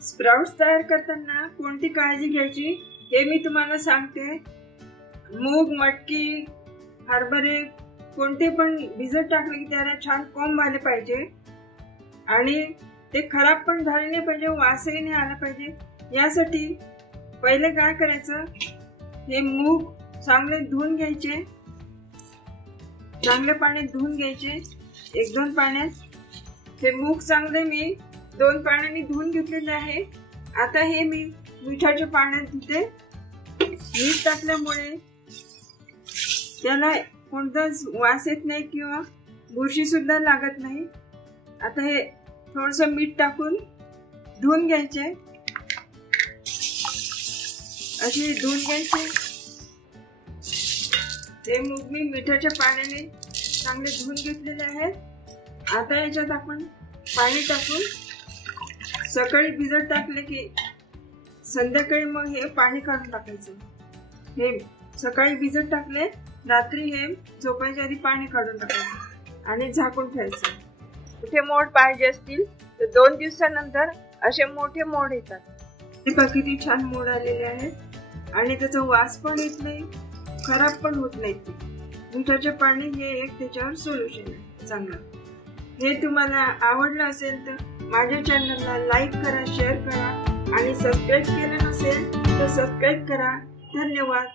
Sprouts तयार करताना कोणती काळजी घ्यायची हे मी तुम्हाला सांगते। मूग, मटकी, हरभरे कोणते पण भिजत टाकले की त्याला छान कोंब आले पाहिजे आणि ते खराब पण झाले नाही पाहिजे, वासही नाही आला पाहिजे। यासाठी पहिले काय करायचं, हे मूग चांगले धुवून घ्यायचे, चांगले पाण्यात धुवून घ्यायचे, 1-2 पाण्यात। हे मूग चांगले मी 2 पाण्याने धुवून घेतलेले आहे। आता हे मी मिठाच्या पाण्यात धुते। मीठ टाकल्यामुळे त्याला कोणताच वास येत नाही किंवा बुरशी सुद्धा लागत नाही। आता हे थोडस मीठ टाकून धुवून घ्यायचे, असे धुवून घ्यायचे। ते मूग मी मिठाच्या पाण्याने चांगले धुवून घेतलेले आहेत। आता याच्यात आपण पाणी टाकून सकाळी भिजत टाकले की संध्याकाळी मग हे पाणी काढून टाकायचं। हे सकाळी भिजत टाकले, रात्री हे झोपायच्या आधी पाणी काढून टाकायचं आणि झाकून ठेवायचं। मोठे मोड पाहिजे असतील तर 2 दिवसानंतर असे मोठे मोड येतात। हे बघा किती छान मोड आलेले आहेत आणि त्याचा वास पण येत नाही, खराब पण होत नाही। मिठाचे पाणी हे एक त्याच्यावर सोल्युशन आहे चांगलं। हे तुम्हाला आवडलं असेल तर माझ्या चॅनलला लाईक करा, शेअर करा आणि सबस्क्राईब केलं नसेल तर सबस्क्राईब करा। धन्यवाद।